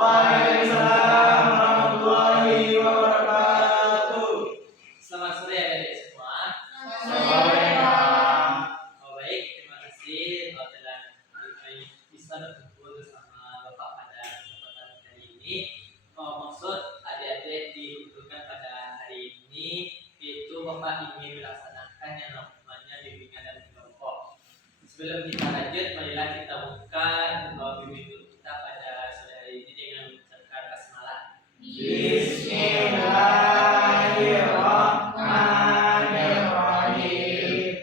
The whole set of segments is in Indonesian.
Waalaikumsalam warahmatullahi wabarakatuh. Selamat sore adik-adik semua. Sore, Pak. Baik, terima kasih telah bisa berkumpul bersama Bapak pada kesempatan kali ini. Maksud adik-adik dikumpulkan pada hari ini yaitu Bapak ingin melaksanakan yang namanya bimbingan dan kelompok. Sebelum kita lanjut, marilah kita buka bimbingan kita pada sore hari ini dengan mengucapkan basmalah. Bismillahirrahmanirrahim.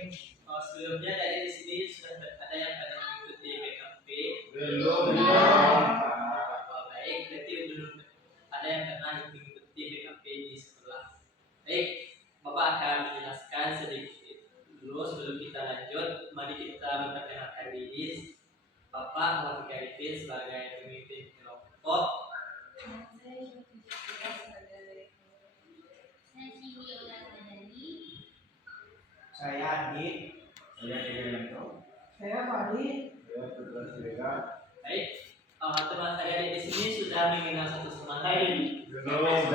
Sebelumnya dari di sini sudah ada yang pada mengikuti BKP? Belum. Baik, berarti belum ada yang pernah mengikuti BKP di sekolah. Baik, Bapak akan menjelaskan sedikit dulu sebelum kita lanjut. Mari kita memperkenalkan diri. Bapak Muhammad Arifin sebagai pemimpin kelompok. Saya Adit. Saya Dewianto. Saya Fadi. Saya Tugas Vega. Baik, teman adik-adik di sini sudah mengenal satu sama lain. Belum.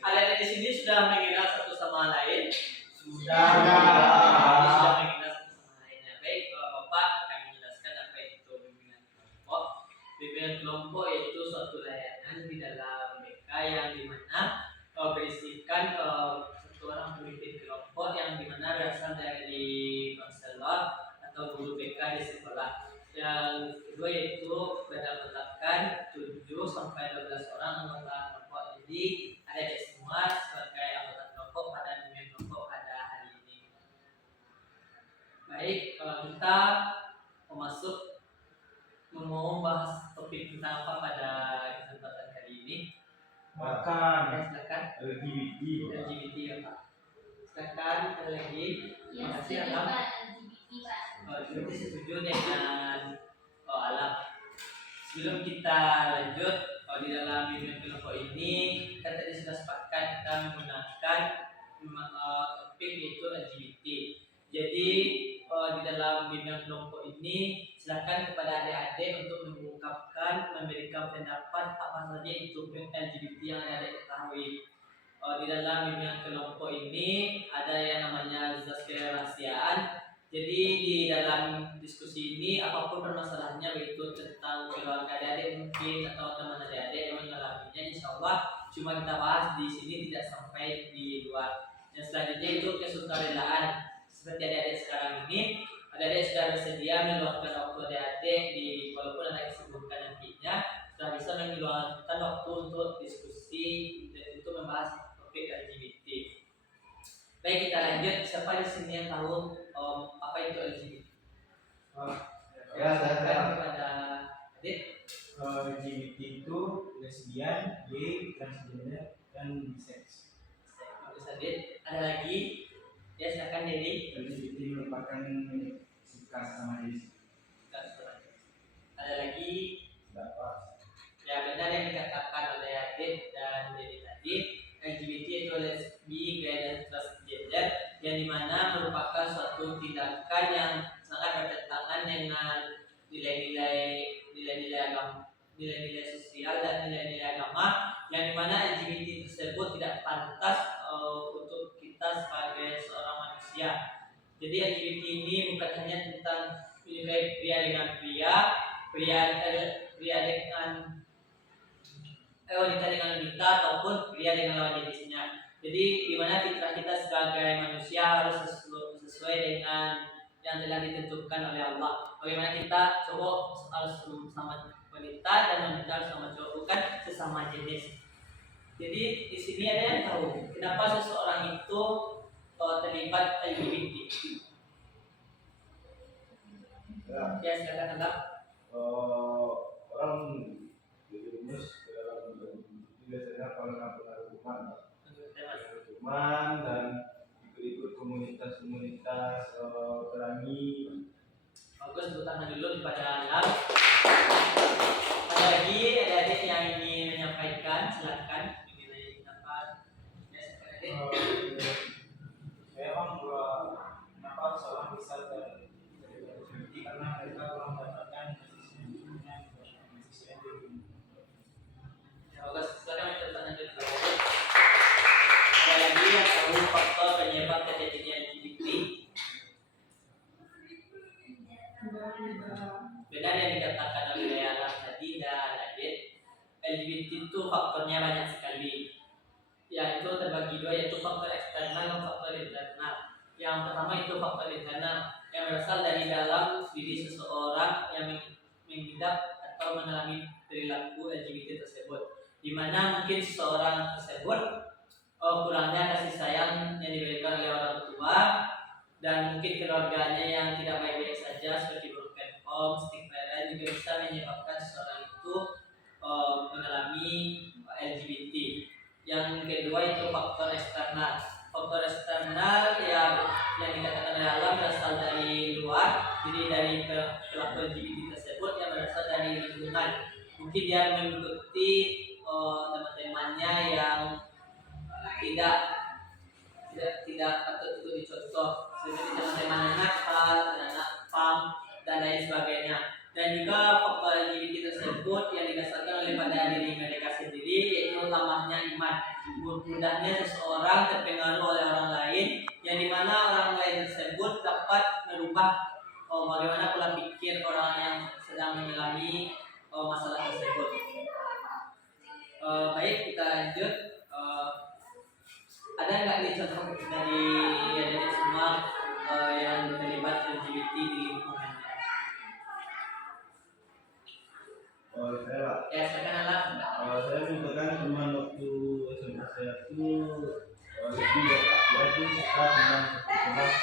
Adik-adik di sini sudah mengenal satu sama lain. Sudah. Jadi sudah mengenal satu sama lainnya. Baik, Bapak akan menjelaskan apa itu bimbingan kelompok. Bimbingan kelompok itu suatu layanan di dalam BK yang dimana berisikan satu orang pemimpin kelompok yang dimana berasal dari konselor atau guru BK di sekolah. Yang kedua yaitu berdasarkan 7 sampai 12 orang anggota kelompok. Jadi adik-adik semua sebagai anggota kelompok pada bimbingan kelompok pada hari ini. Baik, kalau kita masuk mau bahas topik tentang apa pada kesempatan kali ini? Makan. Ya, silakan. LGBT ya Pak. Silakan ada lagi. Terima kasih Alam. Berarti setuju dengan Alam. Sebelum kita lanjut di dalam bimbingan kelompok ini, kan tadi sudah sepakat kita menggunakan topik yaitu LGBT. Jadi di dalam bimbingan kelompok ini silakan kepada adik-adik untuk mengungkapkan, memberikan pendapat apa saja itu LGBT yang adik-adik ketahui. Di dalam bimbingan kelompok ini ada yang namanya zat kerahasiaan. Jadi di dalam diskusi ini apapun permasalahannya, baik itu tentang keluarga adik-adik mungkin atau teman adik-adik yang mengalaminya, insya Allah cuma kita bahas di sini, tidak sampai di luar. Yang selanjutnya itu kesukarelaan. Seperti adik-adik sekarang ini, adik-adik sudah bersedia meluangkan waktu adik-adik di walaupun ada kesibukan nantinya, sudah bisa meluangkan waktu untuk diskusi dan itu membahas topik LGBT. Baik, kita lanjut. Siapa di sini yang tahu apa itu LGBT? Ya, saya kepada Adit. LGBT itu lesbian, gay, transgender, dan bisex. Bagus Adit. Ada lagi? Ya, silakan Dedi. LGBT merupakan suka sama diri. Ada lagi? Dapat. Ya, benar yang dikatakan oleh Adit dan Dedi tadi. LGBT itu lesbi, gay, dan transgender, yang dimana merupakan suatu tindakan yang sangat bertentangan dengan nilai-nilai agama, nilai-nilai sosial dan nilai-nilai agama, yang dimana LGBT tersebut tidak pantas untuk kita sebagai seorang manusia. Jadi LGBT ini bukan hanya tentang nilai pria dengan pria, pria dengan wanita dengan wanita, ataupun pria dengan lawan jenisnya. Jadi dimana fitrah kita sebagai manusia harus sesuai dengan yang telah ditentukan oleh Allah. Bagaimana kita cowok harus sama wanita dan wanita harus sama cowok, bukan sesama jenis. Jadi di sini ada yang tahu kenapa seseorang itu terlibat LGBT. Ya, silakan Abang. Orang dirumus dalam biasanya pengakuan dan ikut komunitas berani. Bagus, tepuk tangan dulu kepada Alam. Ada lagi adik-adik yang ingin menyampaikan, silakan mengenai pendapat. Ya, silakan Adik. Memang kenapa seorang bisa dari LGBT karena mereka kurang mendapatkan kasih sayang. LGBT itu faktornya banyak sekali. Yaitu terbagi dua, yaitu faktor eksternal dan faktor internal. Yang pertama itu faktor internal yang berasal dari dalam diri seseorang yang mengidap atau mengalami perilaku LGBT tersebut, di mana mungkin seseorang tersebut kurangnya kasih sayang yang diberikan oleh orang tua, dan mungkin keluarganya yang tidak baik-baik saja seperti broken home, stick parent juga bisa menyebabkan seseorang itu mengalami LGBT. Yang kedua itu faktor eksternal. Faktor eksternal yang dikatakan oleh alam berasal dari luar, jadi dari pelaku LGBT tersebut yang berasal dari lingkungan. Mungkin dia mengikuti teman-temannya yang tidak patut untuk dicontoh, seperti teman-teman nakal, anak pam, dan lain sebagainya. Dan juga faktor LGBT tersebut yang didasarkan oleh pada diri mereka sendiri, yaitu lemahnya iman, mudahnya seseorang terpengaruh oleh orang lain, yang dimana orang lain tersebut dapat merubah bagaimana pola pikir orang yang sedang mengalami masalah tersebut. Baik, kita lanjut. Ada nggak nih contoh dari semua yang terlibat LGBT di lingkungannya? Saya Silakan Alam. saya merupakan teman waktu SMA saya itu lebih ya Kak. Dia itu suka tentang kelas,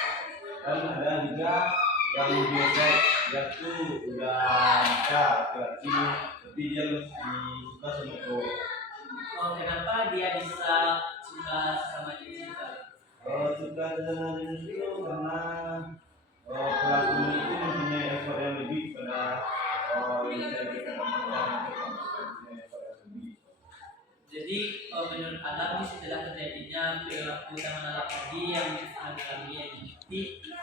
dan ada juga yang biasa dia tuh udah nikah laki, tapi dia masih suka sama cowok. Kenapa dia bisa suka sama jenis itu? Suka dengan jenis itu karena pelakunya itu mempunyai effort yang lebih pada yang saya berikan kepada Jadi menurut Alam, setelah terjadinya perilaku teman Alam tadi yang mengalami LGBT,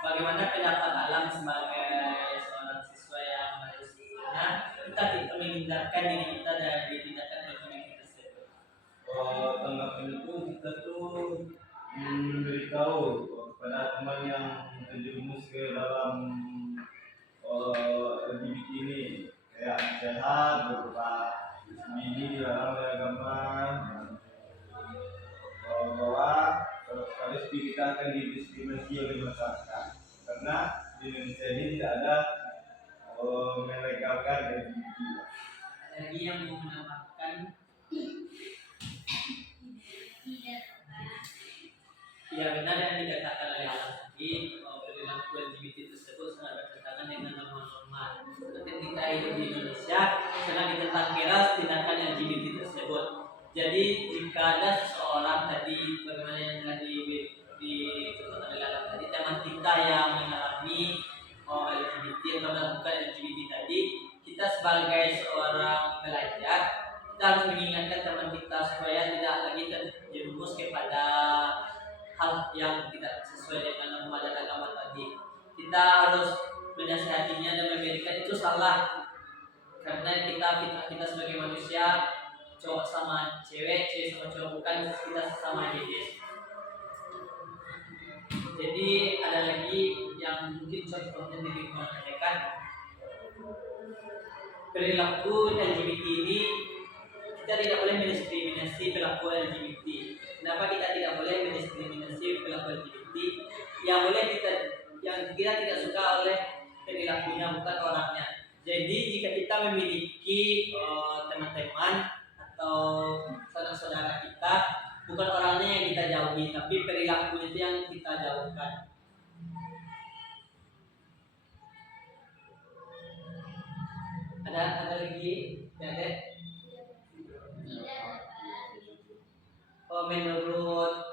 bagaimana pendapat Alam sebagai seorang siswa yang harusnya kita tidak menghindarkan diri kita dari tindakan LGBT tersebut? Tanggapan itu kita tuh memberitahu kepada teman yang terjerumus ke dalam LGBT ini, kayak sehat, berupa ini dilarang oleh agama, bahwa kalau kita akan didiskriminasi oleh masyarakat karena di Indonesia ini tidak ada melegalkan LGBT. Ada lagi yang mau menambahkan? Ya, benar yang dikatakan oleh Alam tadi, perilaku LGBT tersebut sangat bertentangan dengan norma-norma. Ketika hidup di Indonesia, sangat ditentang keras tindakan LGBT tersebut. Jadi jika ada seseorang tadi, bagaimana yang tadi dicontohkan oleh Alam tadi, teman kita yang mengalami LGBT atau melakukan LGBT tadi, kita sebagai seorang pelajar, kita harus mengingatkan teman kita supaya tidak lagi terjerumus kepada hal yang tidak sesuai dengan norma dan agama tadi. Kita harus menasihatinya dan memberikan itu salah, karena kita sebagai manusia, cowok sama cewek, cewek sama cowok, bukan kita sama jenis. Jadi ada lagi yang mungkin contohnya di lingkungan mereka, perilaku LGBT ini kita tidak boleh mendiskriminasi perilaku LGBT. Kenapa kita tidak boleh mendiskriminasi perilaku LGBT? Yang kita tidak suka oleh perilakunya, bukan orangnya. Jadi jika kita memiliki teman-teman atau saudara-saudara kita, bukan orangnya yang kita jauhi, tapi perilakunya itu yang kita jauhkan. Ada lagi? Ada? Menurut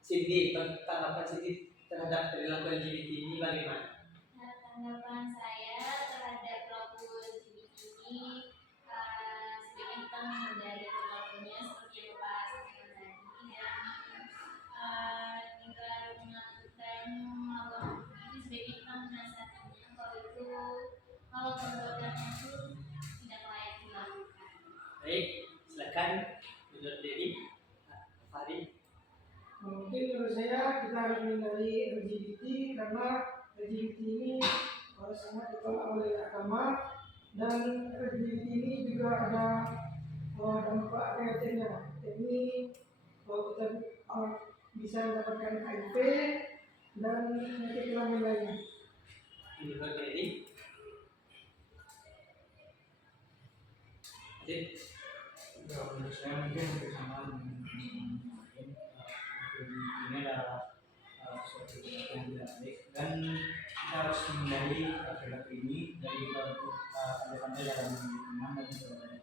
Cindy, tanggapan Cindy terhadap perilaku LGBT ini bagaimana? Tanggapan saya terhadap perilaku LGBT ini, sebaiknya kita menghindari perilakunya seperti yang Pak sampaikan tadi, dan jika melakukan itu sebaiknya kita menasihatkannya kalau perbuatannya itu tidak layak dilakukan. Baik, silakan menurut Dewi. Fahri. Mungkin menurut saya kita harus menghindari LGBT karena LGBT ini sangat ditolak oleh agama, dan LGBT ini juga ada PLT-nya. Ini bahwa kita bisa mendapatkan HIV dan penyakit kelamin lainnya. Ini berarti jadi Menurut saya mungkin bersamaan mungkin ini adalah suatu yang tidak baik dan kita harus menghindari produk ini dari pandai-pandai dalam lingkungan dan sebenarnya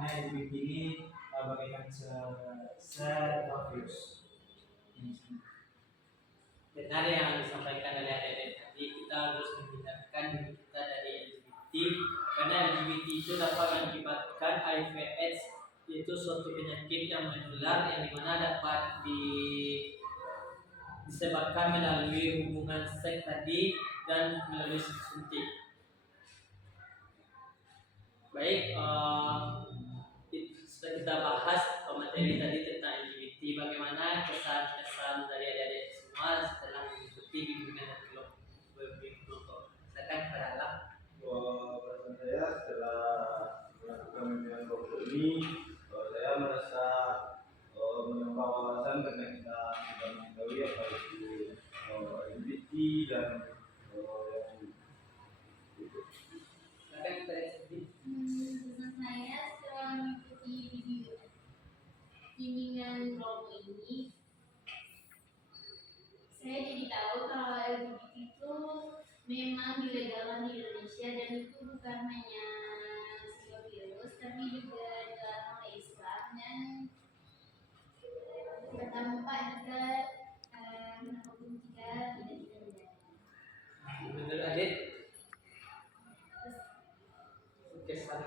karena LGBT ini bagaikan virus. benar yang disampaikan oleh adik-adik tadi, kita harus menghindarkan diri kita dari LGBT karena LGBT itu dapat mengakibatkan HIV/AIDS, yaitu suatu penyakit yang menular yang dimana dapat disebabkan melalui hubungan seks tadi dan melalui suntik. Baik, sudah kita bahas materi tadi tentang LGBT, bagaimana kesan-kesan dari adik-adik semua setelah mengikuti bimbingan dan kelompok. Silakan kepada Alam. Perasaan saya setelah melakukan bimbingan kelompok ini, saya merasa menambah wawasan karena kita sudah mengetahui apa itu LGBT dan Silakan kepada Siti. Pesan saya setelah mengikuti bimbingan kelompok ini, saya jadi tahu kalau LGBT itu memang dilegalkan di Indonesia dan itu bukan hanya sebuah virus, tapi juga dilarang oleh Islam dan berdampak jika menakutkan jika tidak dihindarkan. Menurut adik, kesan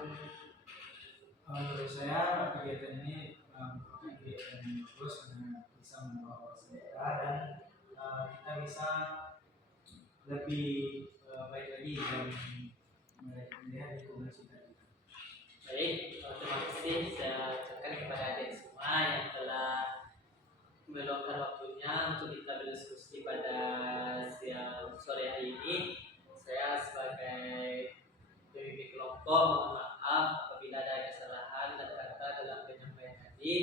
menurut saya kegiatan ini kegiatan yang bagus karena bisa membawa wawasan kita dan kita bisa lebih baik lagi dalam melihat lingkungan sekitar kita. baik. Terima kasih saya ucapkan kepada adik semua yang telah meluangkan waktunya untuk kita berdiskusi pada siang sore hari ini. Saya sebagai pemimpin kelompok mohon maaf apabila ada kesalahan dan kata dalam penyampaian tadi.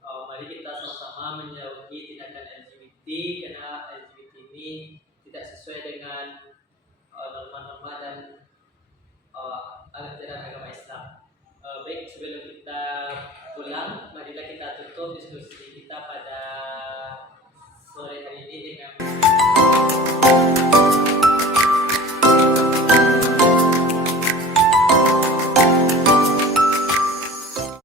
Mari kita sama-sama menjauhi tindakan LGBT karena LGBT ini tidak sesuai dengan norma-norma dan ajaran agama Islam. Baik, sebelum kita pulang, marilah kita tutup diskusi kita pada sore hari ini dengan